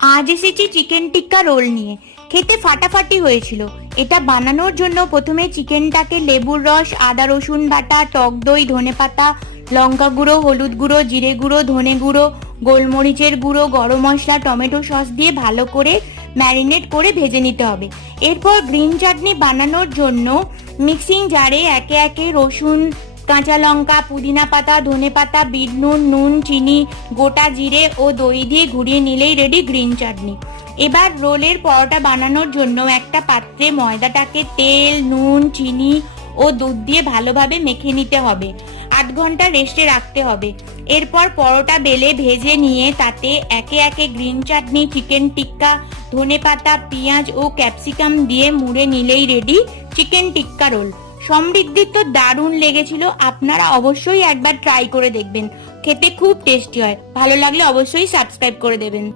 আজ এসেছি চিকেন টিক্কা রোল নিয়ে। খেতে ফাটাফাটি হয়েছিল। এটা বানানোর জন্য প্রথমে চিকেনটাকে লেবুর রস, আদা রসুন বাটা, টক দই, ধনেপাতা, লঙ্কা গুঁড়ো, হলুদ গুঁড়ো, জিরে গুঁড়ো, ধনে গুঁড়ো, গোলমরিচের গুঁড়ো, গরম মশলা, টমেটো সস দিয়ে ভালো করে ম্যারিনেট করে ভেজে নিতে হবে। এরপর গ্রিন চাটনি বানানোর জন্য মিক্সিং জারে একে একে রসুন, কাঁচা লঙ্কা, পুদিনা পাতা, ধনে পাতা, বিট নুন, নুন, চিনি, গোটা জিরে ও দই দিয়ে ঘুরিয়ে নিলেই রেডি গ্রিন চাটনি। এবার রোলের পরোটা বানানোর জন্য একটা পাত্রে ময়দাটাকে তেল, নুন, চিনি ও দুধ দিয়ে ভালোভাবে মেখে নিতে হবে। 8 ঘন্টা রেস্টে রাখতে হবে। এরপর পরোটা বেলে ভেজে নিয়ে তাতে একে একে গ্রিন চাটনি, চিকেন টিক্কা, ধনেপাতা, পেঁয়াজ ও ক্যাপসিকাম দিয়ে মুড়ে নিলেই রেডি চিকেন টিক্কা রোল। সমৃদ্ধির তো দারুণ লেগেছিল। আপনারা অবশ্যই একবার ট্রাই করে দেখবেন। খেতে খুব টেস্টি হয়। ভালো লাগলে অবশ্যই সাবস্ক্রাইব করে দেবেন।